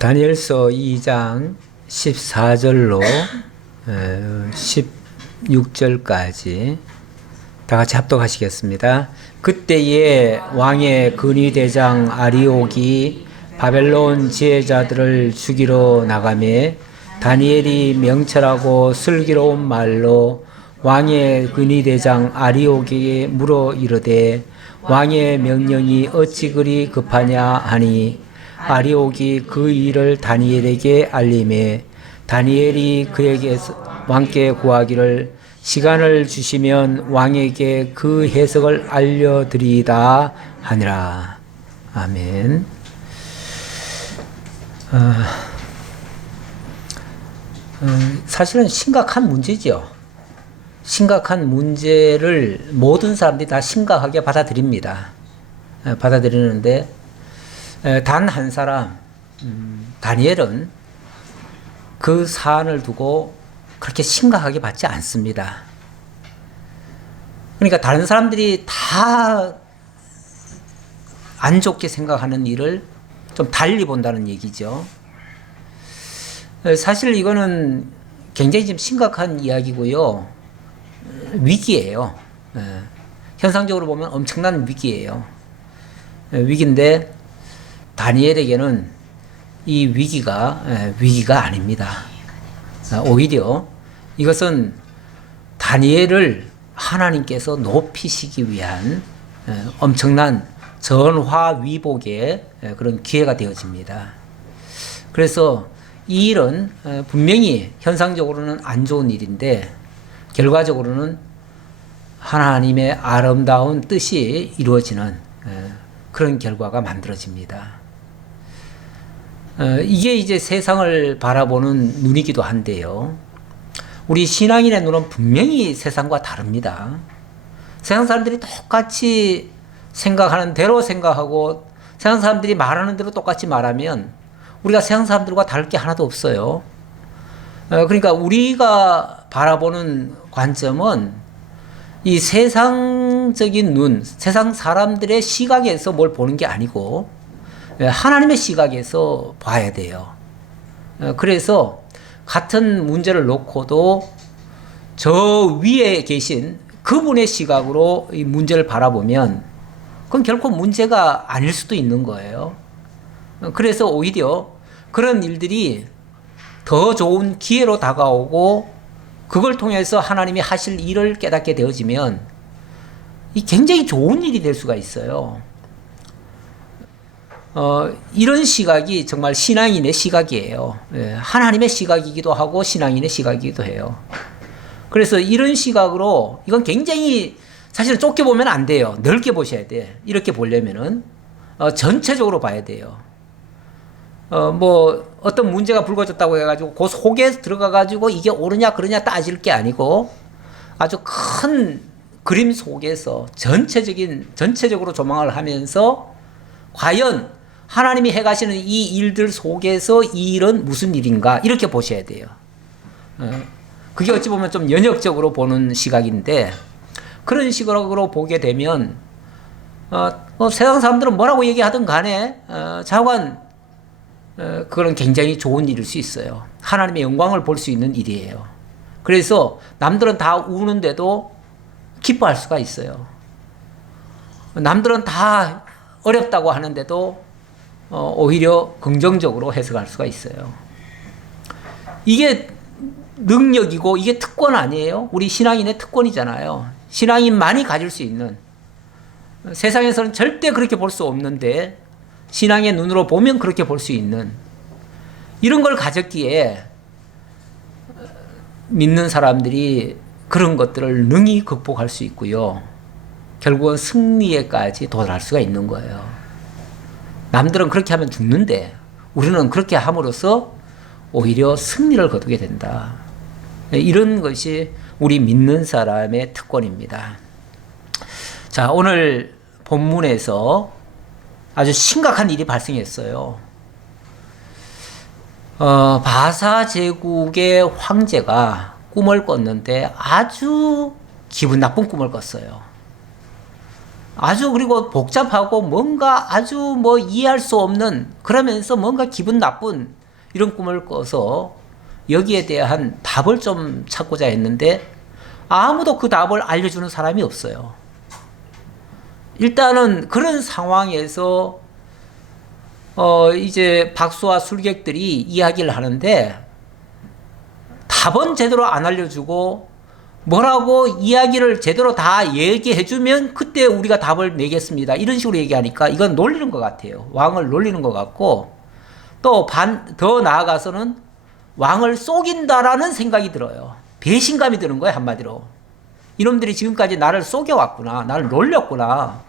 다니엘서 2장 14절로 16절까지 다 같이 합독하시겠습니다. 그때에 왕의 근위대장 아리옥이 바벨론 지혜자들을 죽이러 나가매 다니엘이 명철하고 슬기로운 말로 왕의 근위대장 아리옥에게 물어 이르되 왕의 명령이 어찌 그리 급하냐 하니 아리옥이 그 일을 다니엘에게 알림해 다니엘이 그에게 왕께 구하기를 시간을 주시면 왕에게 그 해석을 알려드리이다 하니라. 아멘. 사실은 심각한 문제죠. 심각한 문제를 모든 사람들이 다 심각하게 받아들입니다. 받아들이는데 단 한 사람, 다니엘은 그 사안을 두고 그렇게 심각하게 받지 않습니다. 그러니까 다른 사람들이 다 안 좋게 생각하는 일을 좀 달리 본다는 얘기죠. 사실 이거는 굉장히 좀 심각한 이야기고요. 위기예요. 현상적으로 보면 엄청난 위기예요. 위기인데 다니엘에게는 이 위기가 아닙니다. 오히려 이것은 다니엘을 하나님께서 높이시기 위한 엄청난 전화위복의 그런 기회가 되어집니다. 그래서 이 일은 분명히 현상적으로는 안 좋은 일인데 결과적으로는 하나님의 아름다운 뜻이 이루어지는 그런 결과가 만들어집니다. 이게 이제 세상을 바라보는 눈이기도 한데요. 우리 신앙인의 눈은 분명히 세상과 다릅니다. 세상 사람들이 똑같이 생각하는 대로 생각하고 세상 사람들이 말하는 대로 똑같이 말하면 우리가 세상 사람들과 다를 게 하나도 없어요. 그러니까 우리가 바라보는 관점은 이 세상적인 눈, 세상 사람들의 시각에서 뭘 보는 게 아니고 하나님의 시각에서 봐야 돼요. 그래서 같은 문제를 놓고도 저 위에 계신 그분의 시각으로 이 문제를 바라보면 그건 결코 문제가 아닐 수도 있는 거예요. 그래서 오히려 그런 일들이 더 좋은 기회로 다가오고 그걸 통해서 하나님이 하실 일을 깨닫게 되어지면 이 굉장히 좋은 일이 될 수가 있어요. 이런 시각이 정말 신앙인의 시각이에요. 하나님의 시각이기도 하고 신앙인의 시각이기도 해요. 그래서 이런 시각으로 이건 굉장히 사실은 좁게 보면 안 돼요. 넓게 보셔야 돼. 이렇게 보려면은 전체적으로 봐야 돼요. 뭐 어떤 문제가 불거졌다고 해가지고 그 속에 들어가가지고 이게 옳으냐 그러냐 따질 게 아니고 아주 큰 그림 속에서 전체적으로 조망을 하면서 과연 하나님이 해가시는 이 일들 속에서 이 일은 무슨 일인가 이렇게 보셔야 돼요. 그게 어찌 보면 좀 연역적으로 보는 시각인데 그런 식으로 보게 되면 세상 사람들은 뭐라고 얘기하든 간에 자관 그건 굉장히 좋은 일일 수 있어요. 하나님의 영광을 볼 수 있는 일이에요. 그래서 남들은 다 우는데도 기뻐할 수가 있어요. 남들은 다 어렵다고 하는데도 오히려 긍정적으로 해석할 수가 있어요. 이게 능력이고 이게 특권 아니에요? 우리 신앙인의 특권이잖아요. 신앙인만이 가질 수 있는, 세상에서는 절대 그렇게 볼 수 없는데 신앙의 눈으로 보면 그렇게 볼 수 있는 이런 걸 가졌기에 믿는 사람들이 그런 것들을 능히 극복할 수 있고요. 결국은 승리에까지 도달할 수가 있는 거예요. 남들은 그렇게 하면 죽는데 우리는 그렇게 함으로써 오히려 승리를 거두게 된다. 이런 것이 우리 믿는 사람의 특권입니다. 자, 오늘 본문에서 아주 심각한 일이 발생했어요. 바사 제국의 황제가 꿈을 꿨는데 아주 기분 나쁜 꿈을 꿨어요. 아주 그리고 복잡하고 뭔가 아주 뭐 이해할 수 없는 그러면서 뭔가 기분 나쁜 이런 꿈을 꿔서 여기에 대한 답을 좀 찾고자 했는데 아무도 그 답을 알려주는 사람이 없어요. 일단은 그런 상황에서 이제 박수와 술객들이 이야기를 하는데 답은 제대로 안 알려주고 뭐라고 이야기를 제대로 다 얘기해주면 그때 우리가 답을 내겠습니다. 이런 식으로 얘기하니까 이건 놀리는 것 같아요. 왕을 놀리는 것 같고 또 더 나아가서는 왕을 속인다라는 생각이 들어요. 배신감이 드는 거예요. 한마디로. 이놈들이 지금까지 나를 속여왔구나. 나를 놀렸구나.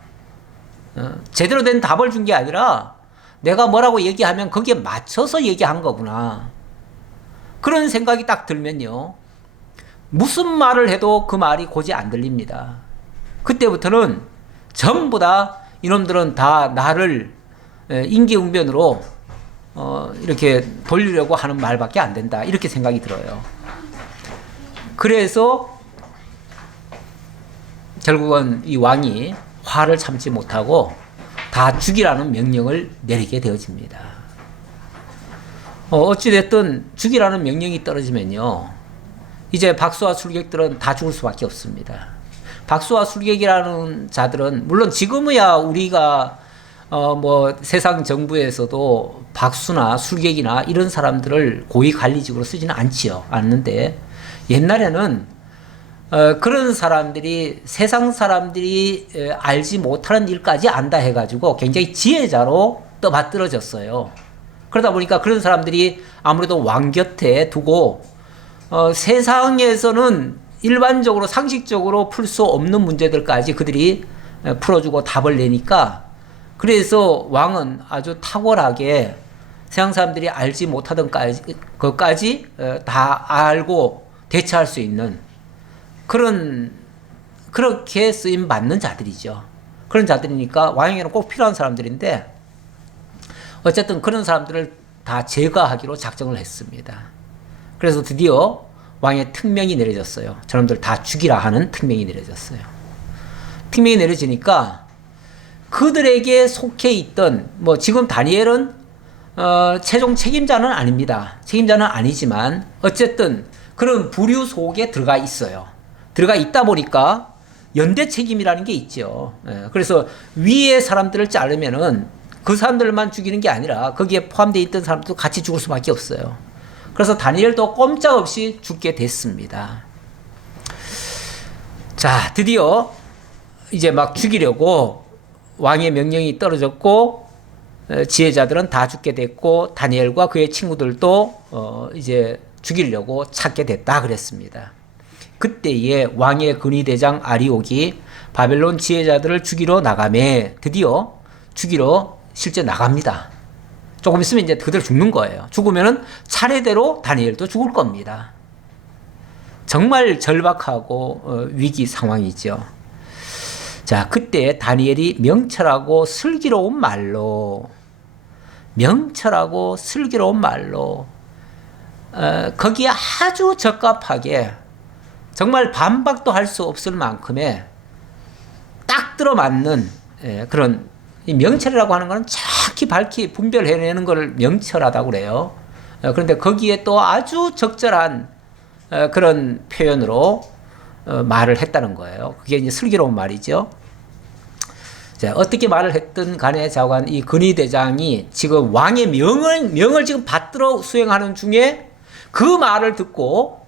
제대로 된 답을 준 게 아니라 내가 뭐라고 얘기하면 거기에 맞춰서 얘기한 거구나. 그런 생각이 딱 들면요. 무슨 말을 해도 그 말이 고지 안 들립니다. 그때부터는 전부 다 이놈들은 다 나를 임기응변으로 이렇게 돌리려고 하는 말밖에 안 된다. 이렇게 생각이 들어요. 그래서 결국은 이 왕이 화를 참지 못하고 다 죽이라는 명령을 내리게 되어집니다. 어찌됐든 죽이라는 명령이 떨어지면요. 이제 박수와 술객들은 다 죽을 수밖에 없습니다. 박수와 술객이라는 자들은 물론 지금이야 우리가 뭐 세상 정부에서도 박수나 술객이나 이런 사람들을 고위 관리직으로 쓰지는 않는데 옛날에는 그런 사람들이 세상 사람들이 알지 못하는 일까지 안다 해가지고 굉장히 지혜자로 떠받들어졌어요. 그러다 보니까 그런 사람들이 아무래도 왕 곁에 두고 세상에서는 일반적으로 상식적으로 풀 수 없는 문제들까지 그들이 풀어주고 답을 내니까 그래서 왕은 아주 탁월하게 세상 사람들이 알지 못하던 것까지 다 알고 대처할 수 있는 그렇게 쓰임 받는 자들이죠. 그런 자들이니까 왕에게는 꼭 필요한 사람들인데 어쨌든 그런 사람들을 다 제거하기로 작정을 했습니다. 그래서 드디어 왕의 특명이 내려졌어요. 저놈들 다 죽이라 하는 특명이 내려졌어요. 특명이 내려지니까 그들에게 속해 있던 뭐 지금 다니엘은 최종 책임자는 아닙니다. 책임자는 아니지만 어쨌든 그런 부류 속에 들어가 있어요. 들어가 있다 보니까 연대 책임이라는 게 있죠. 그래서 위에 사람들을 자르면은 그 사람들만 죽이는 게 아니라 거기에 포함되어 있던 사람들도 같이 죽을 수밖에 없어요. 그래서 다니엘도 꼼짝없이 죽게 됐습니다. 자, 드디어 이제 막 죽이려고 왕의 명령이 떨어졌고 지혜자들은 다 죽게 됐고 다니엘과 그의 친구들도 이제 죽이려고 찾게 됐다 그랬습니다. 그때에 왕의 근위대장 아리옥이 바벨론 지혜자들을 죽이러 나가매 드디어 죽이러 실제 나갑니다. 조금 있으면 이제 그대로 죽는 거예요. 죽으면은 차례대로 다니엘도 죽을 겁니다. 정말 절박하고 위기 상황이죠. 자, 그때 다니엘이 명철하고 슬기로운 말로 거기에 아주 적합하게 정말 반박도 할 수 없을 만큼의 딱 들어맞는 그런 이 명철이라고 하는 것은 정확히 밝히 분별해내는 걸 명철하다고 그래요. 그런데 거기에 또 아주 적절한 그런 표현으로 말을 했다는 거예요. 그게 이제 슬기로운 말이죠. 자, 어떻게 말을 했든 간에 자관 이 근위대장이 지금 왕의 명을 지금 받들어 수행하는 중에 그 말을 듣고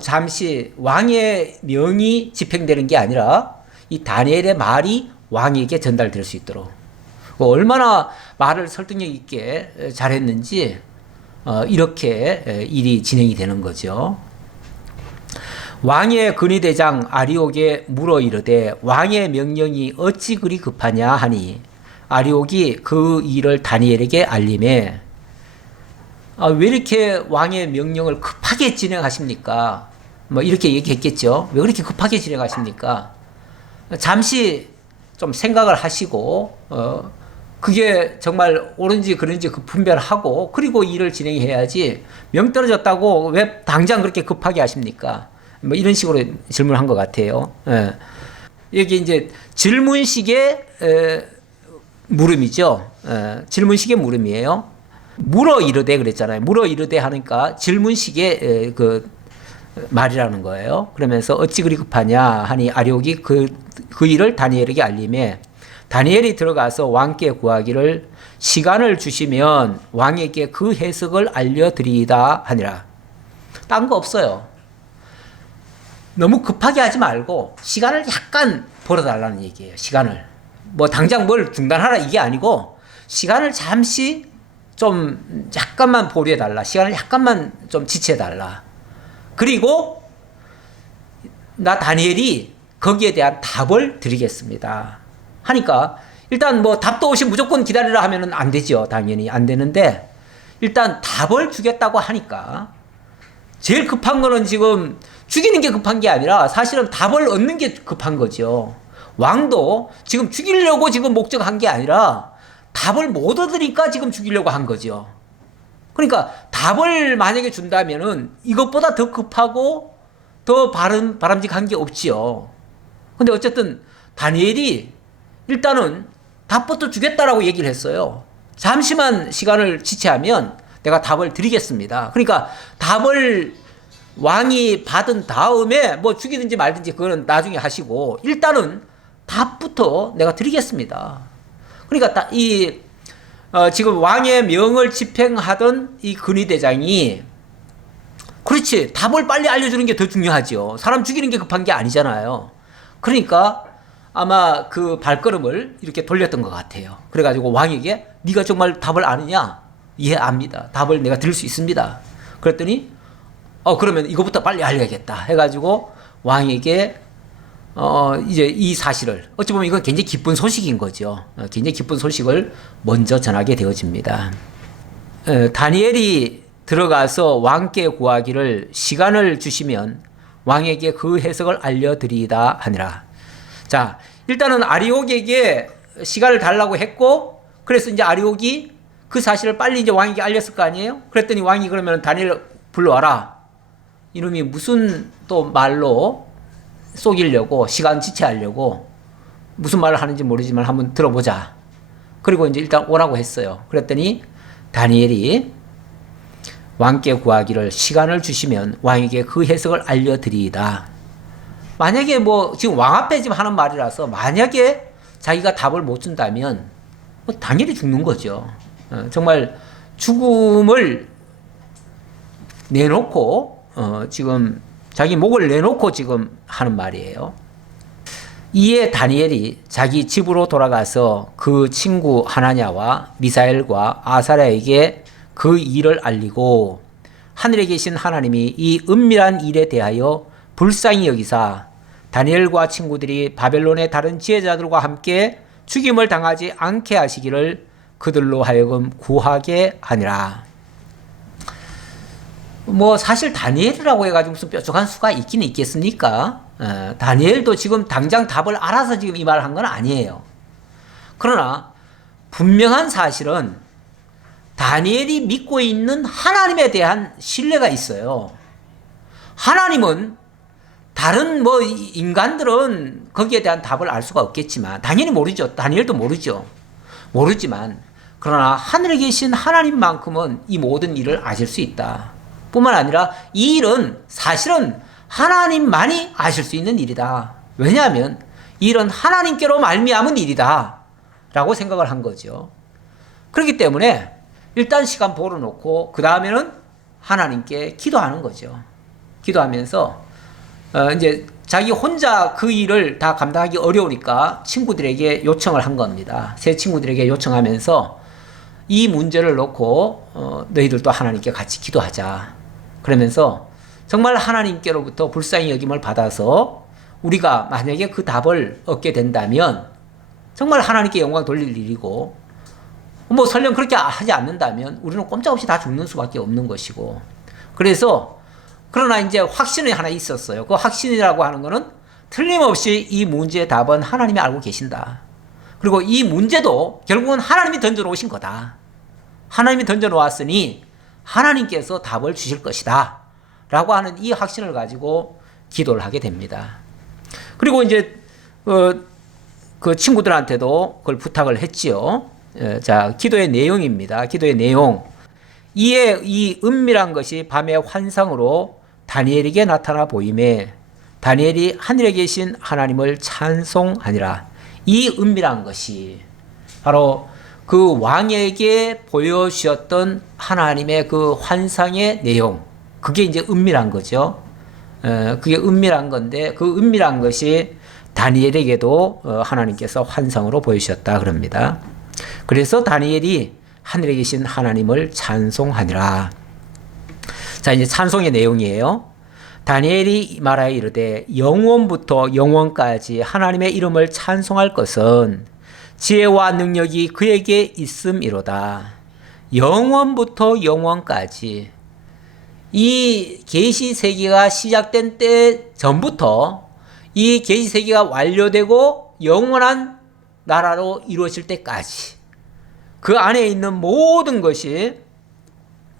잠시 왕의 명이 집행되는 게 아니라 이 다니엘의 말이 왕에게 전달될 수 있도록 얼마나 말을 설득력 있게 잘했는지 이렇게 일이 진행이 되는 거죠. 왕의 근위대장 아리옥에 물어 이르되 왕의 명령이 어찌 그리 급하냐 하니 아리옥이 그 일을 다니엘에게 알림해 왜 이렇게 왕의 명령을 급하게 진행하십니까? 뭐 이렇게 얘기했겠죠. 왜 그렇게 급하게 진행하십니까? 잠시 좀 생각을 하시고 그게 정말 옳은지 그른지 그 분별하고 그리고 일을 진행해야지 명 떨어졌다고 왜 당장 그렇게 급하게 하십니까? 뭐 이런 식으로 질문한 것 같아요. 예. 여기 이제 질문식의 물음이죠. 질문식의 물음이에요. 물어 이르되 그랬잖아요. 물어 이르되 하니까 질문식의 그 말이라는 거예요. 그러면서 어찌 그리 급하냐 하니 아리옥이 그 일을 다니엘에게 알림해 다니엘이 들어가서 왕께 구하기를 시간을 주시면 왕에게 그 해석을 알려드리이다 하니라. 딴 거 없어요. 너무 급하게 하지 말고 시간을 약간 벌어달라는 얘기예요. 시간을. 뭐 당장 뭘 중단하라 이게 아니고 시간을 잠시 좀 약간만 보류해달라. 시간을 약간만 좀 지체해달라. 그리고 나 다니엘이 거기에 대한 답을 드리겠습니다. 하니까 일단 뭐 답도 없이 무조건 기다리라 하면은 안 되죠. 당연히 안 되는데 일단 답을 주겠다고 하니까 제일 급한 거는 지금 죽이는 게 급한 게 아니라 사실은 답을 얻는 게 급한 거죠. 왕도 지금 죽이려고 지금 목적한 게 아니라 답을 못 얻으니까 지금 죽이려고 한 거죠. 그러니까 답을 만약에 준다면은 이것보다 더 급하고 더 바람직한 게 없지요. 근데 어쨌든 다니엘이 일단은 답부터 주겠다라고 얘기를 했어요. 잠시만 시간을 지체하면 내가 답을 드리겠습니다. 그러니까 답을 왕이 받은 다음에 뭐 죽이든지 말든지 그거는 나중에 하시고 일단은 답부터 내가 드리겠습니다. 그러니까 지금 왕의 명을 집행하던 이 근위대장이 그렇지 답을 빨리 알려주는 게 더 중요하죠. 사람 죽이는 게 급한 게 아니잖아요. 그러니까 아마 그 발걸음을 이렇게 돌렸던 것 같아요. 그래가지고 왕에게 네가 정말 답을 아느냐? 예, 압니다. 답을 내가 드릴 수 있습니다. 그랬더니 그러면 이거부터 빨리 알려야겠다 해가지고 왕에게 이제 이 사실을 어찌 보면 이건 굉장히 기쁜 소식인 거죠. 굉장히 기쁜 소식을 먼저 전하게 되어집니다. 다니엘이 들어가서 왕께 구하기를 시간을 주시면 왕에게 그 해석을 알려드리이다 하니라. 자, 일단은 아리옥에게 시간을 달라고 했고, 그래서 이제 아리옥이 그 사실을 빨리 이제 왕에게 알렸을 거 아니에요? 그랬더니 왕이 그러면 다니엘 불러와라. 이놈이 무슨 또 말로 속이려고, 시간 지체하려고, 무슨 말을 하는지 모르지만 한번 들어보자. 그리고 이제 일단 오라고 했어요. 그랬더니 다니엘이 왕께 구하기를 시간을 주시면 왕에게 그 해석을 알려드리이다. 만약에 뭐 지금 왕 앞에 지금 하는 말이라서 만약에 자기가 답을 못 준다면 뭐 당연히 죽는 거죠. 정말 죽음을 내놓고 지금 자기 목을 내놓고 지금 하는 말이에요. 이에 다니엘이 자기 집으로 돌아가서 그 친구 하나냐와 미사엘과 아사랴에게 그 일을 알리고 하늘에 계신 하나님이 이 은밀한 일에 대하여 불쌍히 여기사 다니엘과 친구들이 바벨론의 다른 지혜자들과 함께 죽임을 당하지 않게 하시기를 그들로 하여금 구하게 하니라. 뭐 사실 다니엘이라고 해가지고 무슨 뾰족한 수가 있긴 있겠습니까? 다니엘도 지금 당장 답을 알아서 지금 이 말을 한 건 아니에요. 그러나 분명한 사실은 다니엘이 믿고 있는 하나님에 대한 신뢰가 있어요. 하나님은 다른 뭐 인간들은 거기에 대한 답을 알 수가 없겠지만 당연히 모르죠. 다니엘도 모르죠. 모르지만 그러나 하늘에 계신 하나님만큼은 이 모든 일을 아실 수 있다. 뿐만 아니라 이 일은 사실은 하나님만이 아실 수 있는 일이다. 왜냐하면 이 일은 하나님께로 말미암은 일이다 라고 생각을 한 거죠. 그렇기 때문에 일단 시간 벌어놓고 그 다음에는 하나님께 기도하는 거죠. 기도하면서 이제 자기 혼자 그 일을 다 감당하기 어려우니까 친구들에게 요청을 한 겁니다. 새 친구들에게 요청하면서 이 문제를 놓고 너희들도 하나님께 같이 기도하자. 그러면서 정말 하나님께로부터 불쌍히 여김을 받아서 우리가 만약에 그 답을 얻게 된다면 정말 하나님께 영광 돌릴 일이고 뭐 설령 그렇게 하지 않는다면 우리는 꼼짝없이 다 죽는 수밖에 없는 것이고 그래서 그러나 이제 확신이 하나 있었어요. 그 확신이라고 하는 거는 틀림없이 이 문제의 답은 하나님이 알고 계신다. 그리고 이 문제도 결국은 하나님이 던져놓으신 거다. 하나님이 던져놓았으니 하나님께서 답을 주실 것이다. 라고 하는 이 확신을 가지고 기도를 하게 됩니다. 그리고 이제 그 친구들한테도 그걸 부탁을 했지요. 자, 기도의 내용입니다. 기도의 내용. 이에 이 은밀한 것이 밤의 환상으로 다니엘에게 나타나 보임에 다니엘이 하늘에 계신 하나님을 찬송하니라. 이 은밀한 것이 바로 그 왕에게 보여주셨던 하나님의 그 환상의 내용. 그게 이제 은밀한 거죠. 그게 은밀한 건데 그 은밀한 것이 다니엘에게도 하나님께서 환상으로 보여주셨다 그럽니다. 그래서 다니엘이 하늘에 계신 하나님을 찬송하니라. 자, 이제 찬송의 내용이에요. 다니엘이 말하여 이르되 영원부터 영원까지 하나님의 이름을 찬송할 것은 지혜와 능력이 그에게 있음이로다. 영원부터 영원까지 이 계시 세계가 시작된 때 전부터 이 계시 세계가 완료되고 영원한 나라로 이루어질 때까지 그 안에 있는 모든 것이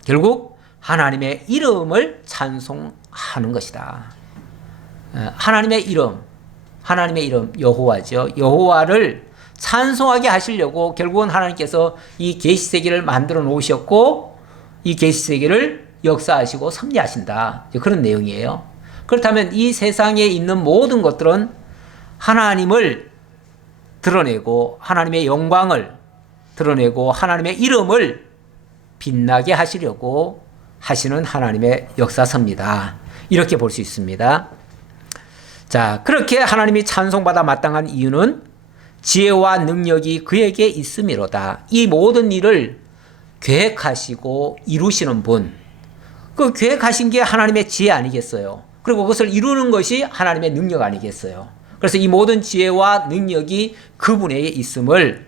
결국 하나님의 이름을 찬송하는 것이다. 하나님의 이름 여호와죠. 여호와를 찬송하게 하시려고 결국은 하나님께서 이 계시 세계를 만들어 놓으셨고 이 계시 세계를 역사하시고 섭리하신다. 그런 내용이에요. 그렇다면 이 세상에 있는 모든 것들은 하나님을 드러내고 하나님의 영광을 드러내고 하나님의 이름을 빛나게 하시려고 하시는 하나님의 역사서입니다. 이렇게 볼 수 있습니다. 자, 그렇게 하나님이 찬송받아 마땅한 이유는 지혜와 능력이 그에게 있음이로다. 이 모든 일을 계획하시고 이루시는 분, 그 계획하신 게 하나님의 지혜 아니겠어요? 그리고 그것을 이루는 것이 하나님의 능력 아니겠어요? 그래서 이 모든 지혜와 능력이 그분에게 있음을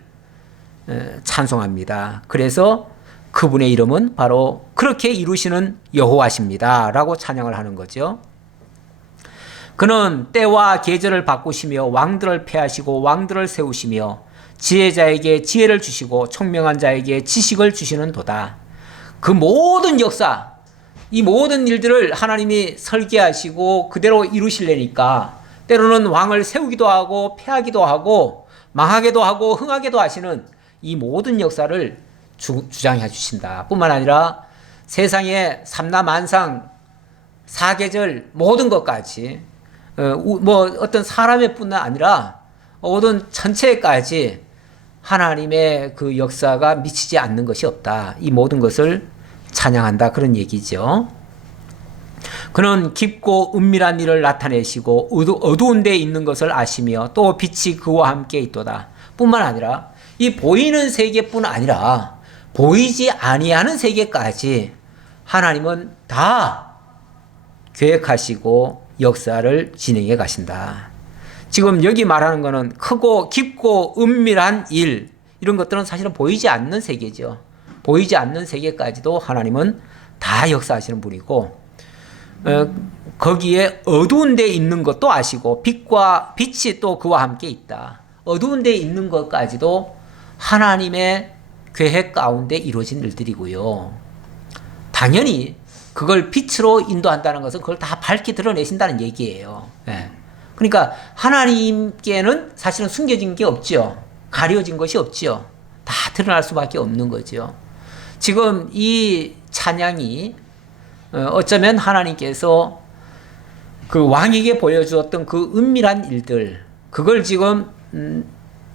찬송합니다. 그래서 그분의 이름은 바로 그렇게 이루시는 여호와십니다 라고 찬양을 하는 거죠. 그는 때와 계절을 바꾸시며 왕들을 폐하시고 왕들을 세우시며 지혜자에게 지혜를 주시고 총명한 자에게 지식을 주시는 도다. 그 모든 역사, 이 모든 일들을 하나님이 설계하시고 그대로 이루시려니까 때로는 왕을 세우기도 하고 폐하기도 하고 망하게도 하고 흥하게도 하시는 이 모든 역사를 주장해 주신다. 뿐만 아니라 세상의 삼라만상 사계절 모든 것까지 뭐 어떤 사람의 뿐만 아니라 모든 전체까지 하나님의 그 역사가 미치지 않는 것이 없다. 이 모든 것을 찬양한다. 그런 얘기죠. 그는 깊고 은밀한 일을 나타내시고 어두운 데에 있는 것을 아시며 또 빛이 그와 함께 있도다. 뿐만 아니라 이 보이는 세계뿐 아니라 보이지 아니하는 세계까지 하나님은 다 계획하시고 역사를 진행해 가신다. 지금 여기 말하는 것은 크고 깊고 은밀한 일, 이런 것들은 사실은 보이지 않는 세계죠. 보이지 않는 세계까지도 하나님은 다 역사하시는 분이고 거기에 어두운 데 있는 것도 아시고 빛이 또 그와 함께 있다. 어두운 데 있는 것까지도 하나님의 계획 가운데 이루어진 일들이고요. 당연히 그걸 빛으로 인도한다는 것은 그걸 다 밝게 드러내신다는 얘기예요. 네. 그러니까 하나님께는 사실은 숨겨진 게 없죠. 가려진 것이 없죠. 다 드러날 수밖에 없는 거죠. 지금 이 찬양이 어쩌면 하나님께서 그 왕에게 보여주었던 그 은밀한 일들, 그걸 지금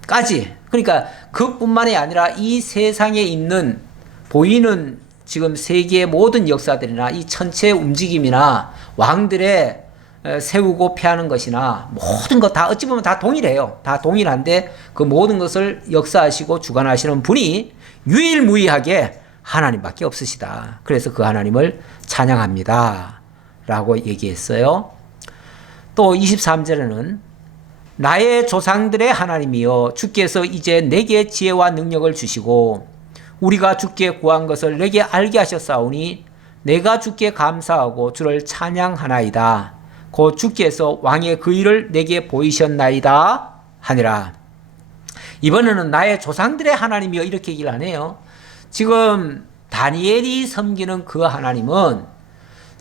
까지, 그러니까 그뿐만이 아니라 이 세상에 있는 보이는 지금 세계의 모든 역사들이나 이 천체의 움직임이나 왕들의 세우고 패하는 것이나 모든 것 다 어찌 보면 다 동일해요. 다 동일한데 그 모든 것을 역사하시고 주관하시는 분이 유일무이하게 하나님밖에 없으시다. 그래서 그 하나님을 찬양합니다 라고 얘기했어요. 또 23절에는 나의 조상들의 하나님이여 주께서 이제 내게 지혜와 능력을 주시고 우리가 주께 구한 것을 내게 알게 하셨사오니 내가 주께 감사하고 주를 찬양하나이다. 곧 주께서 왕의 그 일을 내게 보이셨나이다 하니라. 이번에는 나의 조상들의 하나님이여 이렇게 얘기를 하네요. 지금 다니엘이 섬기는 그 하나님은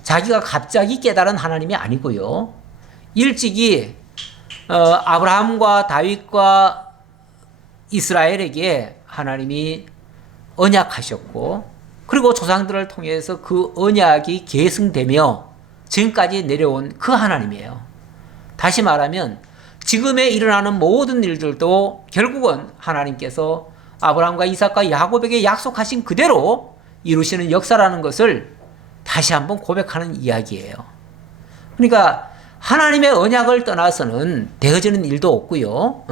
자기가 갑자기 깨달은 하나님이 아니고요. 일찍이 아브라함과 다윗과 이스라엘에게 하나님이 언약하셨고, 그리고 조상들을 통해서 그 언약이 계승되며 지금까지 내려온 그 하나님이에요. 다시 말하면 지금에 일어나는 모든 일들도 결국은 하나님께서 아브라함과 이삭과 야곱에게 약속하신 그대로 이루시는 역사라는 것을 다시 한번 고백하는 이야기예요. 그러니까 하나님의 언약을 떠나서는 되어지는 일도 없고요.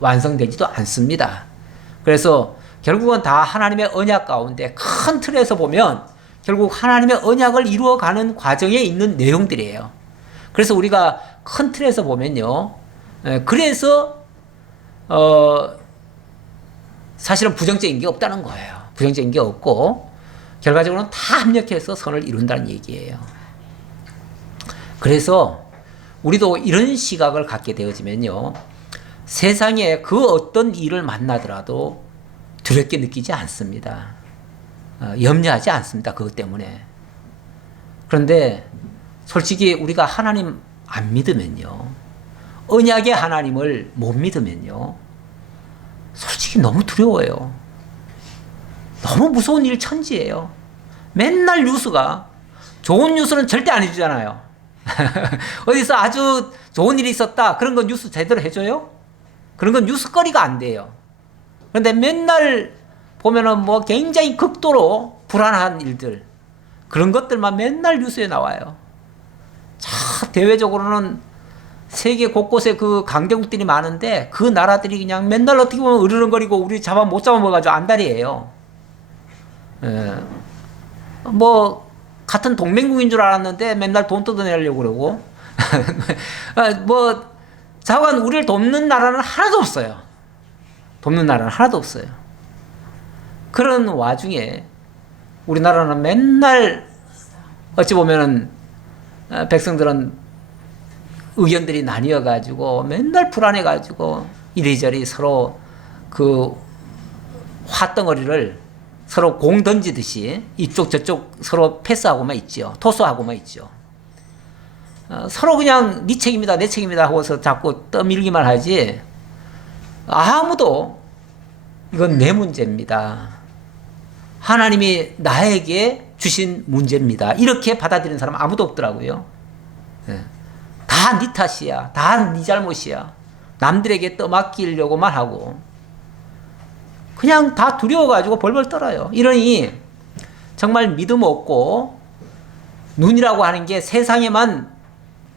완성되지도 않습니다. 그래서 결국은 다 하나님의 언약 가운데 큰 틀에서 보면 결국 하나님의 언약을 이루어가는 과정에 있는 내용들이에요. 그래서 우리가 큰 틀에서 보면요. 그래서 사실은 부정적인 게 없다는 거예요. 부정적인 게 없고 결과적으로는 다 합력해서 선을 이룬다는 얘기예요. 그래서 우리도 이런 시각을 갖게 되어지면요. 세상에 그 어떤 일을 만나더라도 두렵게 느끼지 않습니다. 염려하지 않습니다. 그것 때문에. 그런데 솔직히 우리가 하나님 안 믿으면요. 언약의 하나님을 못 믿으면요. 솔직히 너무 두려워요. 너무 무서운 일 천지예요. 맨날 뉴스가 좋은 뉴스는 절대 안 해주잖아요. 어디서 아주 좋은 일이 있었다. 그런 건 뉴스 제대로 해줘요? 그런 건 뉴스거리가 안 돼요. 그런데 맨날 보면은 뭐 굉장히 극도로 불안한 일들, 그런 것들만 맨날 뉴스에 나와요. 자, 대외적으로는 세계 곳곳에 그 강대국들이 많은데 그 나라들이 그냥 맨날 어떻게 보면 으르렁거리고 우리 못 잡아먹어가지고 안달이에요. 뭐 같은 동맹국인 줄 알았는데 맨날 돈 뜯어내려고 그러고 뭐 자관 우리를 돕는 나라는 하나도 없어요. 돕는 나라는 하나도 없어요. 그런 와중에 우리나라는 맨날 어찌 보면은 백성들은 의견들이 나뉘어가지고 맨날 불안해가지고 이리저리 서로 그 화덩어리를 서로 공 던지듯이 이쪽 저쪽 서로 패스하고만 있죠. 토스하고만 있죠. 서로 그냥 네 책임이다 내 책임이다 하고서 자꾸 떠밀기만 하지 아무도 이건 내 문제입니다. 하나님이 나에게 주신 문제입니다. 이렇게 받아들이는 사람 아무도 없더라고요. 다 네 탓이야. 다 네 잘못이야. 남들에게 떠맡기려고만 하고 그냥 다 두려워가지고 벌벌 떨어요. 이러니 정말 믿음 없고 눈이라고 하는 게 세상에만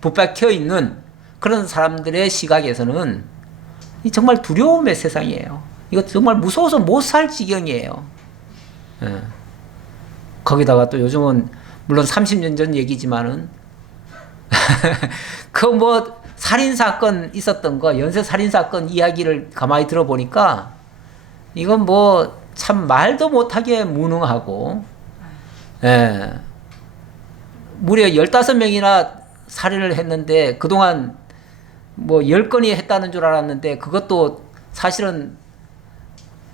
붙박혀 있는 그런 사람들의 시각에서는 정말 두려움의 세상이에요. 이거 정말 무서워서 못 살 지경이에요. 거기다가 또 요즘은 물론 30년 전 얘기지만은 그 뭐 살인사건 있었던 거 연쇄살인사건 이야기를 가만히 들어보니까 이건 뭐 참 말도 못하게 무능하고 무려 15명이나 살인을 했는데 그동안 뭐 10건이 했다는 줄 알았는데 그것도 사실은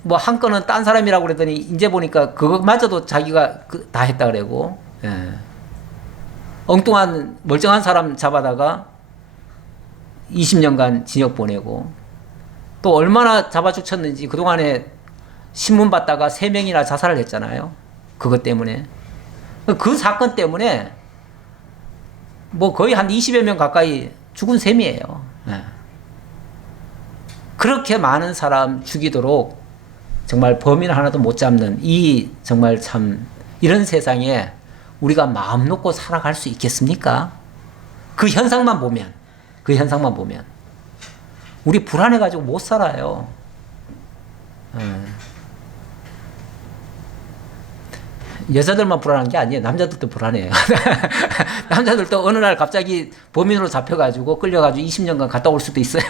뭐 한 건은 딴 사람이라고 그러더니 이제 보니까 그것마저도 자기가 다 했다 그러고 엉뚱한 멀쩡한 사람 잡아다가 20년간 징역 보내고 또 얼마나 잡아죽쳤는지 그동안에 신문 봤다가 3명이나 자살을 했잖아요. 그것 때문에. 그 사건 때문에 뭐 거의 한 20여 명 가까이 죽은 셈이에요. 그렇게 많은 사람 죽이도록 정말 범인 하나도 못 잡는 이 정말 참 이런 세상에 우리가 마음 놓고 살아갈 수 있겠습니까? 그 현상만 보면 우리 불안해가지고 못 살아요. 여자들만 불안한 게 아니에요. 남자들도 불안해요. 남자들도 어느 날 갑자기 범인으로 잡혀가지고 끌려가지고 20년간 갔다 올 수도 있어요.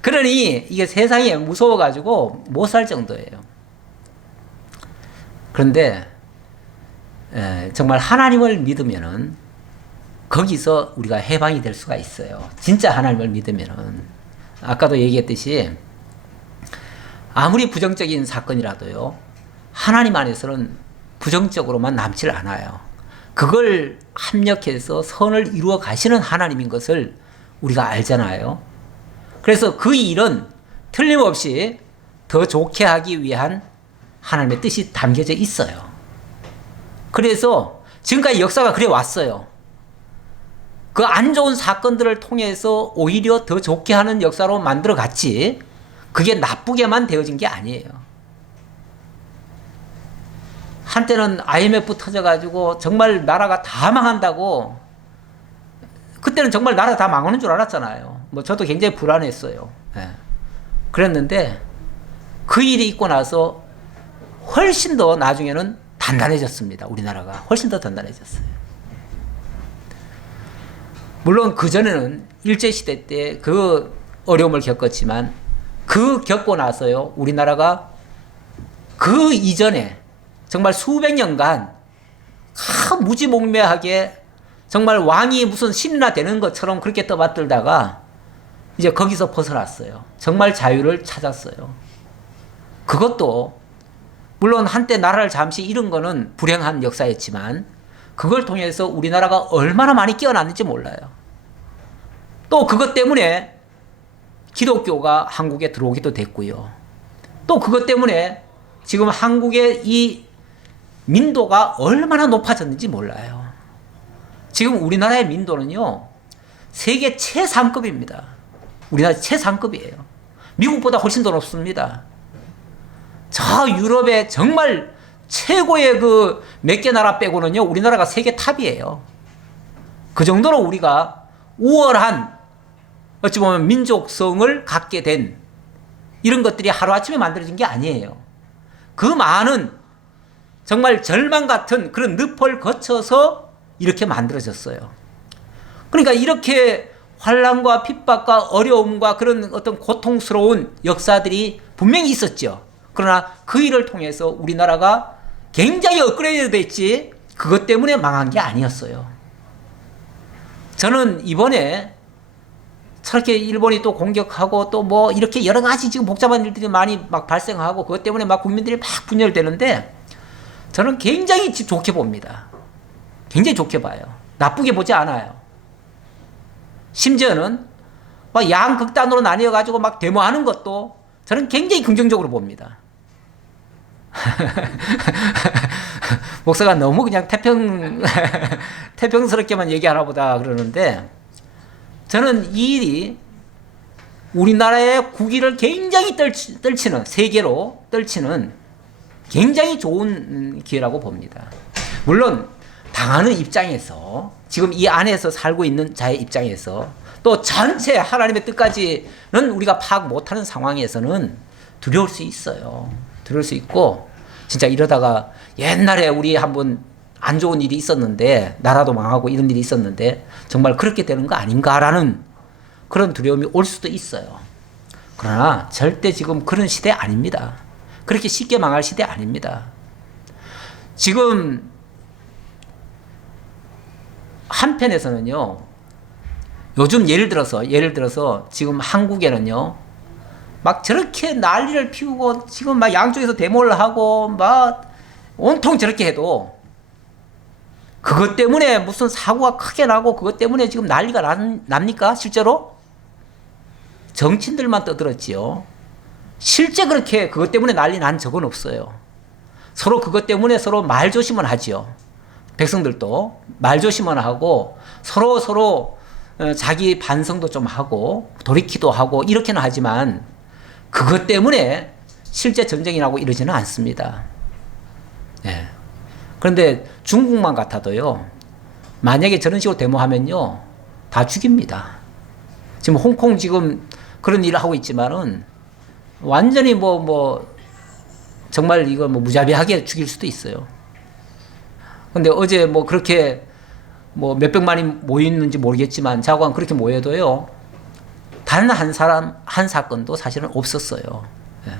그러니 이게 세상이 무서워가지고 못 살 정도예요. 그런데 정말 하나님을 믿으면은 거기서 우리가 해방이 될 수가 있어요. 진짜 하나님을 믿으면은 아까도 얘기했듯이 아무리 부정적인 사건이라도요. 하나님 안에서는 부정적으로만 남질 않아요. 그걸 합력해서 선을 이루어 가시는 하나님인 것을 우리가 알잖아요. 그래서 그 일은 틀림없이 더 좋게 하기 위한 하나님의 뜻이 담겨져 있어요. 그래서 지금까지 역사가 그래 왔어요. 그 안 좋은 사건들을 통해서 오히려 더 좋게 하는 역사로 만들어 갔지, 그게 나쁘게만 되어진 게 아니에요. 한때는 IMF 터져가지고 정말 나라가 다 망한다고, 그때는 정말 나라 다 망하는 줄 알았잖아요. 뭐 저도 굉장히 불안했어요. 예. 그랬는데 그 일이 있고 나서 훨씬 더 나중에는 단단해졌습니다. 우리나라가 훨씬 더 단단해졌어요. 물론 그전에는 일제시대 때 그 어려움을 겪었지만 그 겪고 나서요, 우리나라가 그 이전에 정말 수백 년간 무지몽매하게 정말 왕이 무슨 신이나 되는 것처럼 그렇게 떠받들다가 이제 거기서 벗어났어요. 정말 자유를 찾았어요. 그것도 물론 한때 나라를 잠시 잃은 거는 불행한 역사였지만 그걸 통해서 우리나라가 얼마나 많이 깨어났는지 몰라요. 또 그것 때문에 기독교가 한국에 들어오기도 됐고요. 또 그것 때문에 지금 한국의 이 민도가 얼마나 높아졌는지 몰라요. 지금 우리나라의 민도는요, 세계 최상급입니다. 우리나라 최상급이에요. 미국보다 훨씬 더 높습니다. 저 유럽의 정말 최고의 그 몇 개 나라 빼고는요, 우리나라가 세계 탑이에요. 그 정도로 우리가 우월한, 어찌 보면 민족성을 갖게 된 이런 것들이 하루아침에 만들어진 게 아니에요. 그 많은 정말 절망 같은 그런 늪을 거쳐서 이렇게 만들어졌어요. 그러니까 이렇게 환난과 핍박과 어려움과 그런 어떤 고통스러운 역사들이 분명히 있었죠. 그러나 그 일을 통해서 우리나라가 굉장히 업그레이드 됐지, 그것 때문에 망한 게 아니었어요. 저는 이번에 저렇게 일본이 또 공격하고 또 뭐 이렇게 여러 가지 지금 복잡한 일들이 많이 막 발생하고 그것 때문에 막 국민들이 막 분열되는데 저는 굉장히 좋게 봅니다. 굉장히 좋게 봐요. 나쁘게 보지 않아요. 심지어는 막 양극단으로 나뉘어가지고 막 데모하는 것도 저는 굉장히 긍정적으로 봅니다. 목사가 너무 그냥 태평스럽게만 얘기하나 보다 그러는데, 저는 이 일이 우리나라의 국위를 굉장히 떨치는, 세계로 떨치는 굉장히 좋은 기회라고 봅니다. 물론 당하는 입장에서, 지금 이 안에서 살고 있는 자의 입장에서, 또 전체 하나님의 뜻까지는 우리가 파악 못하는 상황에서는 두려울 수 있어요. 두려울 수 있고, 진짜 이러다가 옛날에 우리 한번 안 좋은 일이 있었는데, 나라도 망하고 이런 일이 있었는데 정말 그렇게 되는 거 아닌가라는 그런 두려움이 올 수도 있어요. 그러나 절대 지금 그런 시대 아닙니다. 그렇게 쉽게 망할 시대 아닙니다. 지금 한편에서는요, 요즘 예를 들어서 지금 한국에는요, 막 저렇게 난리를 피우고 지금 막 양쪽에서 데모를 하고 막 온통 저렇게 해도 그것 때문에 무슨 사고가 크게 나고 그것 때문에 지금 난리가 납니까? 실제로? 정치인들만 떠들었지요. 실제 그렇게 그것 때문에 난리 난 적은 없어요. 서로 그것 때문에 서로 말조심은 하지요. 백성들도 말조심은 하고 서로 자기 반성도 좀 하고 돌이키도 하고 이렇게는 하지만 그것 때문에 실제 전쟁이 나고 이러지는 않습니다. 예. 그런데 중국만 같아도요, 만약에 저런 식으로 데모하면요, 다 죽입니다. 지금 홍콩 지금 그런 일을 하고 있지만은 완전히 정말 이거 무자비하게 죽일 수도 있어요. 근데 어제 그렇게 몇백만이 모였는지 모르겠지만 자고한 그렇게 모여도요, 단 한 사건도 사실은 없었어요. 예.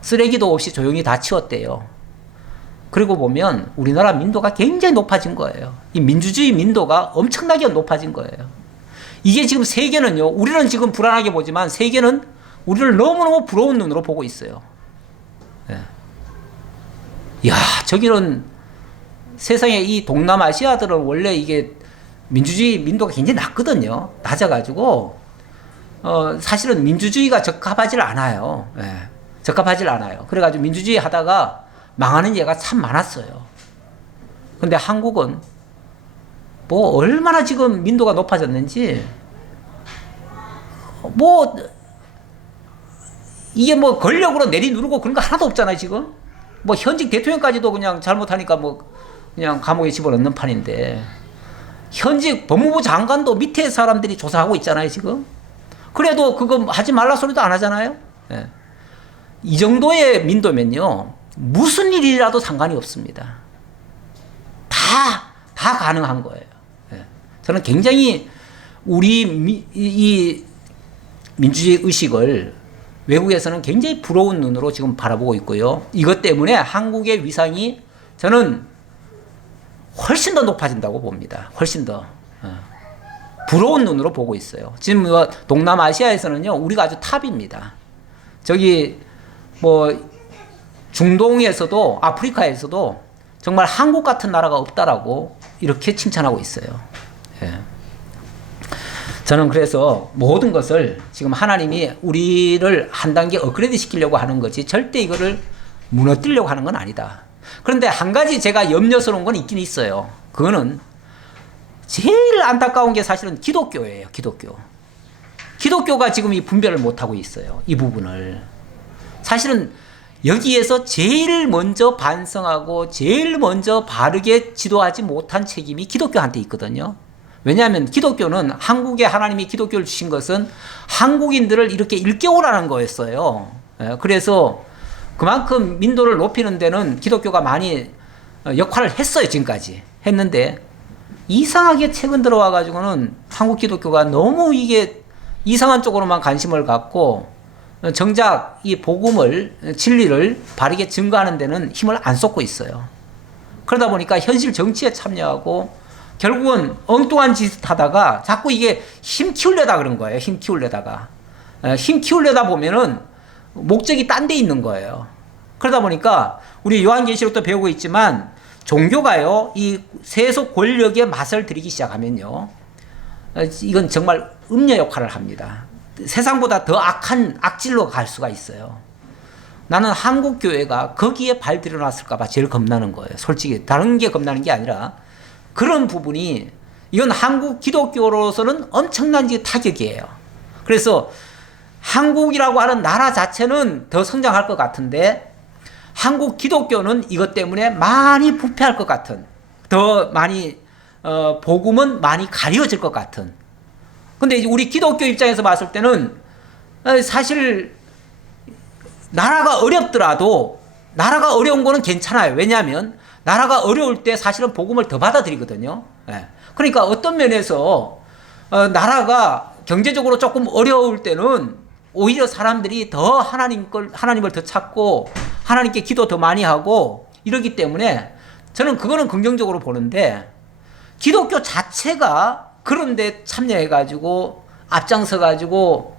쓰레기도 없이 조용히 다 치웠대요. 그리고 보면 우리나라 민도가 굉장히 높아진 거예요. 이 민주주의 민도가 엄청나게 높아진 거예요. 이게 지금 세계는요, 우리는 지금 불안하게 보지만 세계는 우리를 너무너무 부러운 눈으로 보고 있어요. 예. 야, 저기는 세상에 이 동남아시아들은 원래 이게 민주주의 민도가 굉장히 낮거든요. 낮아가지고 사실은 민주주의가 적합하질 않아요. 예, 적합하질 않아요. 그래가지고 민주주의 하다가 망하는 예가 참 많았어요. 근데 한국은 뭐 얼마나 지금 민도가 높아졌는지 뭐 이게 뭐 권력으로 내리누르고 그런 거 하나도 없잖아요. 지금 뭐 현직 대통령까지도 그냥 잘못하니까 뭐 그냥 감옥에 집어넣는 판인데 현직 법무부 장관도 밑에 사람들이 조사하고 있잖아요. 지금 그래도 그거 하지 말라 소리도 안 하잖아요. 예. 이 정도의 민도면요 무슨 일이라도 상관이 없습니다. 다 가능한 거예요. 예. 저는 굉장히 우리 이 민주주의 의식을 외국에서는 굉장히 부러운 눈으로 지금 바라보고 있고요. 이것 때문에 한국의 위상이 저는 훨씬 더 높아진다고 봅니다. 훨씬 더 부러운 눈으로 보고 있어요. 지금 뭐 동남아시아에서는요 우리가 아주 탑입니다. 저기 뭐 중동에서도 아프리카에서도 정말 한국 같은 나라가 없다라고 이렇게 칭찬하고 있어요. 예. 저는 그래서 모든 것을 지금 하나님이 우리를 한 단계 업그레이드 시키려고 하는 거지 절대 이거를 무너뜨리려고 하는 건 아니다. 그런데 한 가지 제가 염려스러운 건 있긴 있어요. 그거는 제일 안타까운 게 사실은 기독교예요. 기독교가 지금 이 분별을 못하고 있어요. 이 부분을. 사실은 여기에서 제일 먼저 반성하고 제일 먼저 바르게 지도하지 못한 책임이 기독교한테 있거든요. 왜냐하면 기독교는 한국에 하나님이 기독교를 주신 것은 한국인들을 이렇게 일깨우라는 거였어요. 그래서 그만큼 민도를 높이는 데는 기독교가 많이 역할을 했어요. 지금까지 했는데 이상하게 최근 들어와 가지고는 한국 기독교가 너무 이게 이상한 쪽으로만 관심을 갖고 정작 이 복음을 진리를 바르게 증거하는 데는 힘을 안 쏟고 있어요. 그러다 보니까 현실 정치에 참여하고 결국은 엉뚱한 짓 하다가 자꾸 이게 힘 키우려다 그런 거예요. 힘 키우려다 보면은 목적이 딴 데 있는 거예요. 그러다 보니까 우리 요한계시록도 배우고 있지만 종교가요, 이 세속 권력의 맛을 들이기 시작하면요, 이건 정말 음녀 역할을 합니다. 세상보다 더 악한 악질로 갈 수가 있어요. 나는 한국 교회가 거기에 발 들여놨을까봐 제일 겁나는 거예요. 솔직히 다른 게 겁나는 게 아니라 그런 부분이 이건 한국 기독교로서는 엄청난 타격이에요. 그래서 한국이라고 하는 나라 자체는 더 성장할 것 같은데 한국 기독교는 이것 때문에 많이 부패할 것 같은, 더 많이 복음은 많이 가려질 것 같은. 근데 우리 기독교 입장에서 봤을 때는 사실 나라가 어렵더라도 나라가 어려운 거는 괜찮아요. 왜냐하면 나라가 어려울 때 사실은 복음을 더 받아들이거든요. 그러니까 어떤 면에서 나라가 경제적으로 조금 어려울 때는 오히려 사람들이 더 하나님을 더 찾고 하나님께 기도 더 많이 하고 이러기 때문에 저는 그거는 긍정적으로 보는데 기독교 자체가 그런데 참여해가지고 앞장서가지고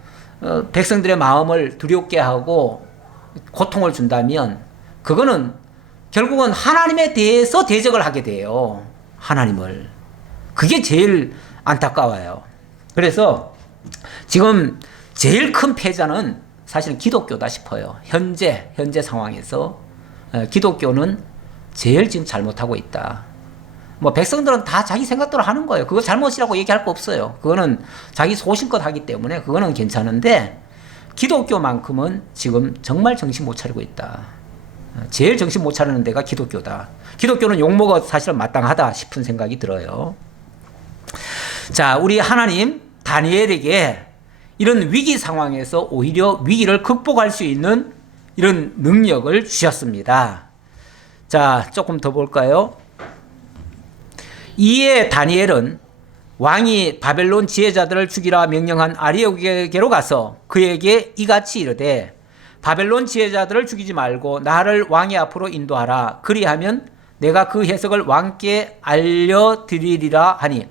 백성들의 마음을 두렵게 하고 고통을 준다면 그거는 결국은 하나님에 대해서 대적을 하게 돼요. 하나님을. 그게 제일 안타까워요. 그래서 지금 제일 큰 패자는 사실은 기독교다 싶어요. 현재 상황에서 기독교는 제일 지금 잘못하고 있다. 뭐 백성들은 다 자기 생각대로 하는 거예요. 그거 잘못이라고 얘기할 거 없어요. 그거는 자기 소신껏 하기 때문에 그거는 괜찮은데 기독교만큼은 지금 정말 정신 못 차리고 있다. 제일 정신 못 차리는 데가 기독교다. 기독교는 욕먹어 사실은 마땅하다 싶은 생각이 들어요. 자, 우리 하나님 다니엘에게 이런 위기 상황에서 오히려 위기를 극복할 수 있는 이런 능력을 주셨습니다. 자, 조금 더 볼까요? 이에 다니엘은 왕이 바벨론 지혜자들을 죽이라 명령한 아리오게게로 가서 그에게 이같이 이르되 바벨론 지혜자들을 죽이지 말고 나를 왕의 앞으로 인도하라. 그리하면 내가 그 해석을 왕께 알려드리리라 하니.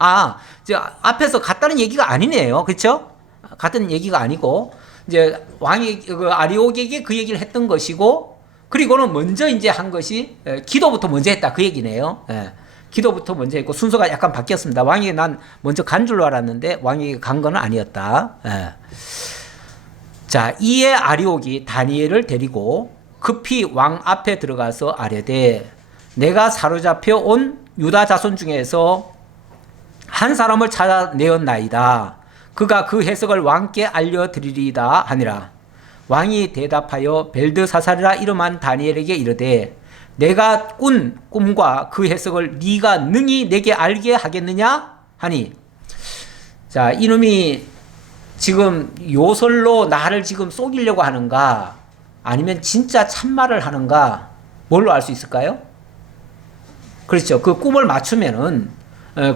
이제 앞에서 같다는 얘기가 아니네요. 그렇죠? 같은 얘기가 아니고 이제 왕이 그 아리오게게 그 얘기를 했던 것이고 그리고는 먼저 이제 한 것이 기도부터 먼저 했다 그 얘기네요. 기도부터 먼저 했고 순서가 약간 바뀌었습니다. 왕에게 난 먼저 간 줄로 알았는데 왕에게 간 건 아니었다. 예. 자, 이에 아리옥이 다니엘을 데리고 급히 왕 앞에 들어가서 아뢰되 내가 사로잡혀 온 유다 자손 중에서 한 사람을 찾아내었나이다. 그가 그 해석을 왕께 알려드리리이다 하니라. 왕이 대답하여 벨드사살이라 이름한 다니엘에게 이르되 내가 꾼 꿈과 그 해석을 네가 능히 내게 알게 하겠느냐 하니, 자, 이놈이 지금 요설로 나를 지금 속이려고 하는가 아니면 진짜 참말을 하는가 뭘로 알 수 있을까요? 그렇죠. 그 꿈을 맞추면은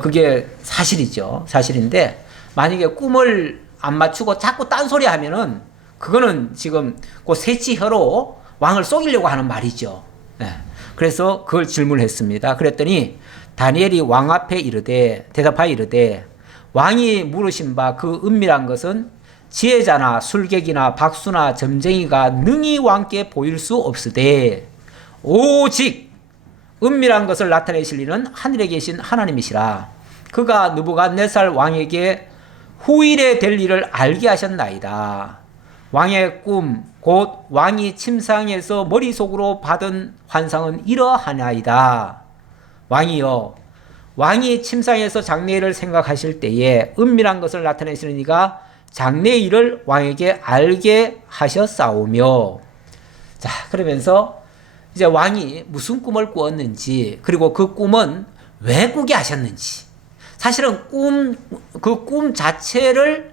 그게 사실이죠. 사실인데 만약에 꿈을 안 맞추고 자꾸 딴소리 하면은 그거는 지금 그 세치혀로 왕을 속이려고 하는 말이죠. 네. 그래서 그걸 질문했습니다. 그랬더니 다니엘이 왕 앞에 대답하여 이르되 왕이 물으신 바 그 은밀한 것은 지혜자나 술객이나 박수나 점쟁이가 능히 왕께 보일 수 없으되 오직 은밀한 것을 나타내실 이는 하늘에 계신 하나님이시라. 그가 느부갓네살 왕에게 후일에 될 일을 알게 하셨나이다. 왕의 꿈 곧 왕이 침상에서 머릿속으로 받은 환상은 이러하나이다. 왕이여, 왕이 침상에서 장래일을 생각하실 때에 은밀한 것을 나타내시는 이가 장래일을 왕에게 알게 하셨사오며. 자, 그러면서 이제 왕이 무슨 꿈을 꾸었는지, 그리고 그 꿈은 왜 꾸게 하셨는지. 사실은 그 꿈 자체를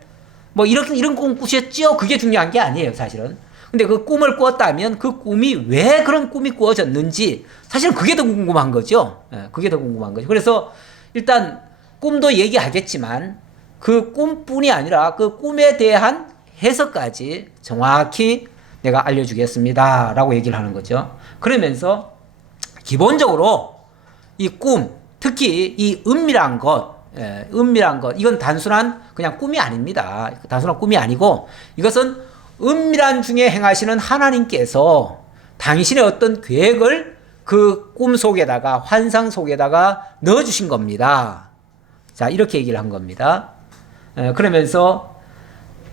뭐 이런 꿈 꾸셨죠? 그게 중요한 게 아니에요, 사실은. 근데 그 꿈을 꾸었다면 그 꿈이 왜 그런 꿈이 꾸어졌는지 사실은 그게 더 궁금한 거죠. 그게 더 궁금한 거죠. 그래서 일단 꿈도 얘기하겠지만 그 꿈뿐이 아니라 그 꿈에 대한 해석까지 정확히 내가 알려주겠습니다 라고 얘기를 하는 거죠. 그러면서 기본적으로 이 꿈, 특히 이 은밀한 것, 이건 단순한 그냥 꿈이 아닙니다. 단순한 꿈이 아니고 이것은 은밀한 중에 행하시는 하나님께서 당신의 어떤 계획을 그 꿈 속에다가 환상 속에다가 넣어주신 겁니다. 자, 이렇게 얘기를 한 겁니다. 그러면서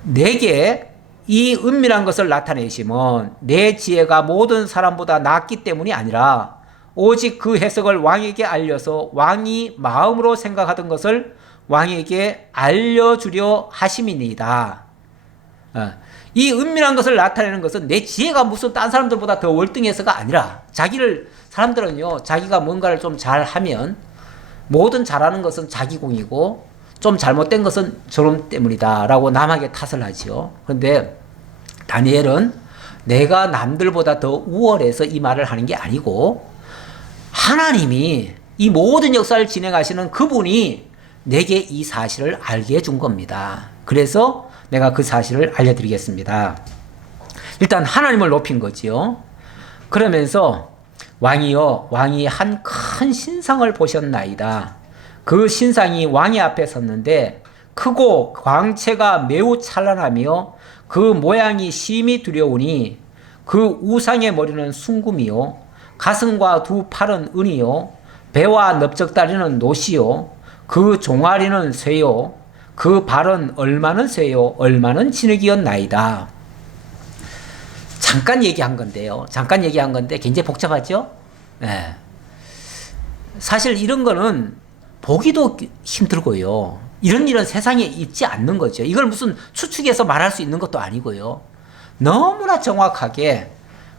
내게 이 은밀한 것을 나타내시면 내 지혜가 모든 사람보다 낫기 때문이 아니라 오직 그 해석을 왕에게 알려서 왕이 마음으로 생각하던 것을 왕에게 알려주려 하심이니이다. 이 은밀한 것을 나타내는 것은 내 지혜가 무슨 딴 사람들보다 더 월등해서가 아니라 사람들은요, 자기가 뭔가를 좀 잘하면 모든 잘하는 것은 자기 공이고 좀 잘못된 것은 저놈 때문이다 라고 남에게 탓을 하지요. 그런데 다니엘은 내가 남들보다 더 우월해서 이 말을 하는 게 아니고 하나님이 이 모든 역사를 진행하시는 그분이 내게 이 사실을 알게 해준 겁니다. 그래서 내가 그 사실을 알려드리겠습니다. 일단 하나님을 높인 거지요. 그러면서 왕이여, 왕이 한 큰 신상을 보셨나이다. 그 신상이 왕의 앞에 섰는데 크고 광채가 매우 찬란하며 그 모양이 심히 두려우니 그 우상의 머리는 순금이요 가슴과 두 팔은 은이요 배와 넓적다리는 노시요 그 종아리는 쇠요 그 발은 얼마는 쇠요 얼마는 진흙이었나이다. 잠깐 얘기한 건데요. 잠깐 얘기한 건데 굉장히 복잡하죠? 네. 사실 이런 거는 보기도 힘들고요. 이런 일은 세상에 있지 않는 거죠. 이걸 무슨 추측해서 말할 수 있는 것도 아니고요. 너무나 정확하게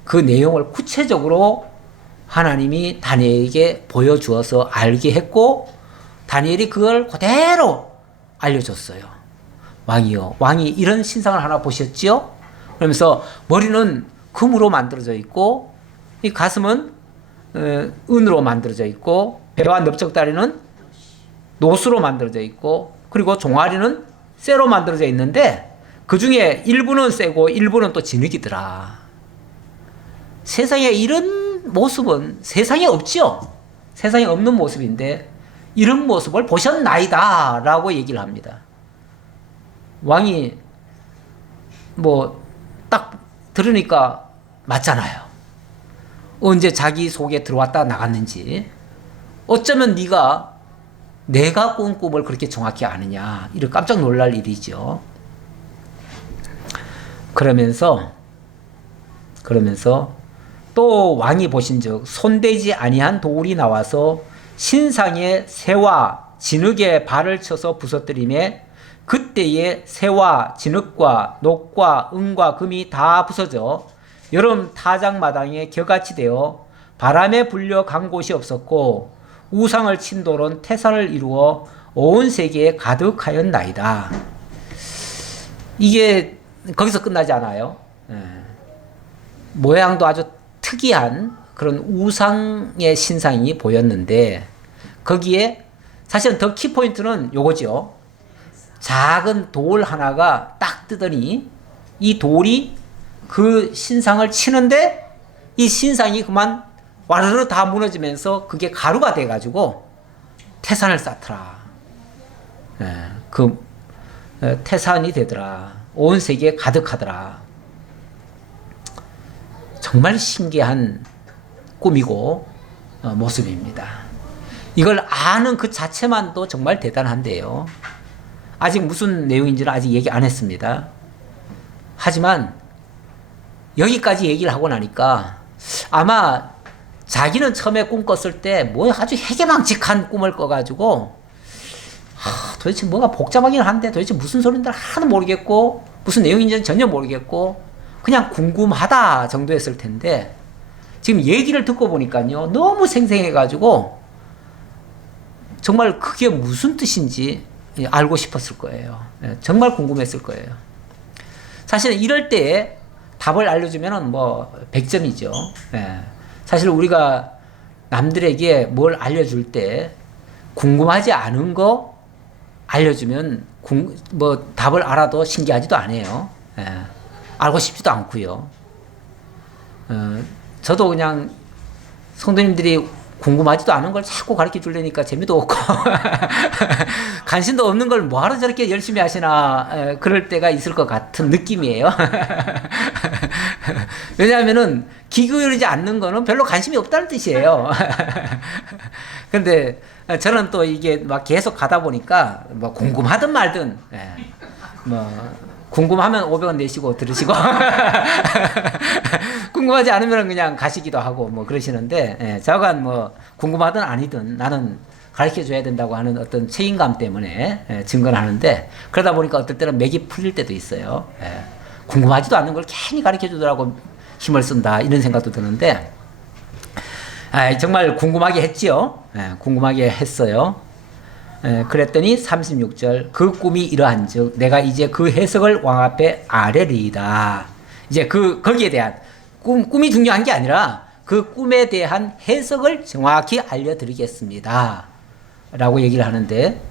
그 내용을 구체적으로 하나님이 다니엘에게 보여주어서 알게 했고 다니엘이 그걸 그대로 알려줬어요. 왕이요, 왕이 이런 신상을 하나 보셨지요? 그러면서 머리는 금으로 만들어져 있고 이 가슴은 은으로 만들어져 있고 배와 넓적다리는 노수로 만들어져 있고 그리고 종아리는 쇠로 만들어져 있는데 그 중에 일부는 쇠고 일부는 또 진흙이더라. 세상에 이런 모습은 세상에 없죠. 세상에 없는 모습인데 이런 모습을 보셨나이다 라고 얘기를 합니다. 왕이 뭐 딱 들으니까 맞잖아요. 언제 자기 속에 들어왔다 나갔는지 어쩌면 네가 내가 꾼 꿈을 그렇게 정확히 아느냐, 이런 깜짝 놀랄 일이죠. 그러면서 또 왕이 보신즉 손대지 아니한 돌이 나와서 신상의 새와 진흙에 발을 쳐서 부서뜨리매 그때에 새와 진흙과 녹과 은과 금이 다 부서져 여름 타작마당에 겨같이 되어 바람에 불려 간 곳이 없었고 우상을 친 돌은 태산을 이루어 온 세계에 가득하였나이다. 이게 거기서 끝나지 않아요. 모양도 아주 특이한 그런 우상의 신상이 보였는데 거기에 사실은 더 키포인트는 요거죠. 작은 돌 하나가 딱 뜨더니 이 돌이 그 신상을 치는데 이 신상이 그만 와르르 다 무너지면서 그게 가루가 돼가지고 태산을 쌓더라. 태산이 되더라. 온 세계에 가득하더라. 정말 신기한 꿈이고 모습입니다. 이걸 아는 그 자체만도 정말 대단한데요. 아직 무슨 내용인지는 아직 얘기 안 했습니다. 하지만 여기까지 얘기를 하고 나니까 아마 자기는 처음에 꿈 꿨을 때 뭐 아주 해괴망측한 꿈을 꿔가지고 도대체 뭐가 복잡하긴 한데 도대체 무슨 소린지 하나도 모르겠고 무슨 내용인지는 전혀 모르겠고 그냥 궁금하다 정도였을 텐데 지금 얘기를 듣고 보니까요 너무 생생해가지고 정말 그게 무슨 뜻인지 알고 싶었을 거예요. 정말 궁금했을 거예요. 사실은 이럴 때 답을 알려주면 뭐 100점이죠. 사실 우리가 남들에게 뭘 알려줄 때 궁금하지 않은 거 알려주면 뭐 답을 알아도 신기하지도 않아요. 알고 싶지도 않고요. 저도 그냥 성도님들이 궁금하지도 않은 걸 자꾸 가르쳐 주려니까 재미도 없고 관심도 없는 걸 뭐하러 저렇게 열심히 하시나 그럴 때가 있을 것 같은 느낌이에요. 왜냐하면은 기울이지 않는 거는 별로 관심이 없다는 뜻이에요. 근데 저는 또 이게 막 계속 가다 보니까 뭐 궁금하든 말든 뭐 궁금하면 500원 내시고 들으시고 궁금하지 않으면 그냥 가시기도 하고 뭐 그러시는데 저간 뭐 궁금하든 아니든 나는 가르쳐 줘야 된다고 하는 어떤 책임감 때문에 증거를 하는데 그러다 보니까 어떨 때는 맥이 풀릴 때도 있어요. 궁금하지도 않는 걸 괜히 가르쳐 주더라고 힘을 쓴다 이런 생각도 드는데 정말 궁금하게 했지요. 궁금하게 했어요. 그랬더니 36절 그 꿈이 이러한즉 내가 이제 그 해석을 왕 앞에 아뢰리이다. 이제 거기에 대한 꿈이 중요한 게 아니라 그 꿈에 대한 해석을 정확히 알려드리겠습니다. 라고 얘기를 하는데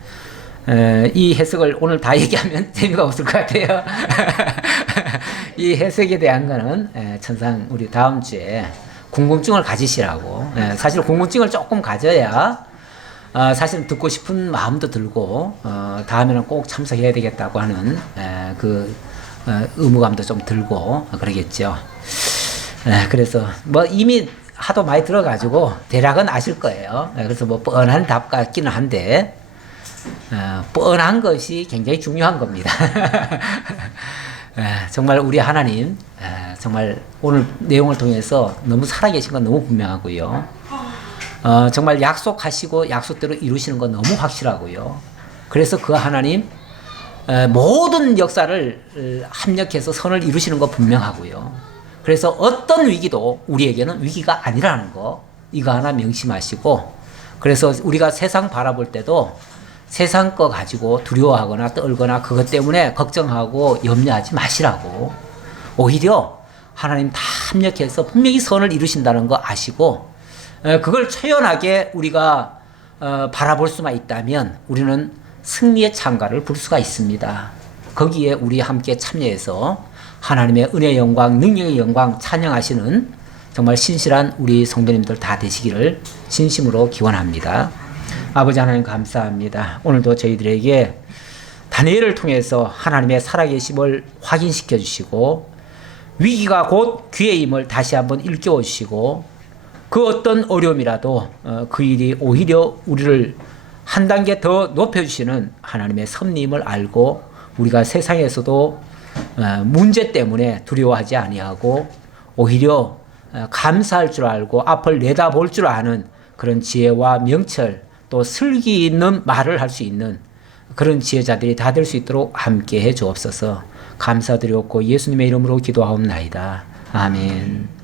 이 해석을 오늘 다 얘기하면 재미가 없을 것 같아요. 이 해석에 대한 거는 천상 우리 다음 주에 궁금증을 가지시라고. 사실 궁금증을 조금 가져야 사실은 듣고 싶은 마음도 들고 다음에는 꼭 참석해야 되겠다고 하는 의무감도 좀 들고 그러겠죠. 그래서 뭐 이미 하도 많이 들어가지고 대략은 아실 거예요. 그래서 뭐 뻔한 답 같기는 한데 뻔한 것이 굉장히 중요한 겁니다. 정말 우리 하나님 정말 오늘 내용을 통해서 너무 살아계신 건 너무 분명하고요. 정말 약속하시고 약속대로 이루시는 건 너무 확실하고요. 그래서 그 하나님 모든 역사를 합력해서 선을 이루시는 거 분명하고요. 그래서 어떤 위기도 우리에게는 위기가 아니라는 거 이거 하나 명심하시고 그래서 우리가 세상 바라볼 때도 세상 거 가지고 두려워하거나 떨거나 그것 때문에 걱정하고 염려하지 마시라고 오히려 하나님 다 합력해서 분명히 선을 이루신다는 거 아시고 그걸 초연하게 우리가 바라볼 수만 있다면 우리는 승리의 창가를 불 수가 있습니다. 거기에 우리 함께 참여해서 하나님의 은혜의 영광, 능력의 영광 찬양하시는 정말 신실한 우리 성도님들 다 되시기를 진심으로 기원합니다. 아버지 하나님 감사합니다. 오늘도 저희들에게 다니엘을 통해서 하나님의 살아계심을 확인시켜 주시고 위기가 곧 기회임을 다시 한번 일깨워 주시고 그 어떤 어려움이라도 그 일이 오히려 우리를 한 단계 더 높여주시는 하나님의 섭림을 알고 우리가 세상에서도 문제 때문에 두려워하지 아니하고 오히려 감사할 줄 알고 앞을 내다볼 줄 아는 그런 지혜와 명철 또 슬기 있는 말을 할 수 있는 그런 지혜자들이 다 될 수 있도록 함께 해 주옵소서. 감사드렸고 예수님의 이름으로 기도하옵나이다. 아멘.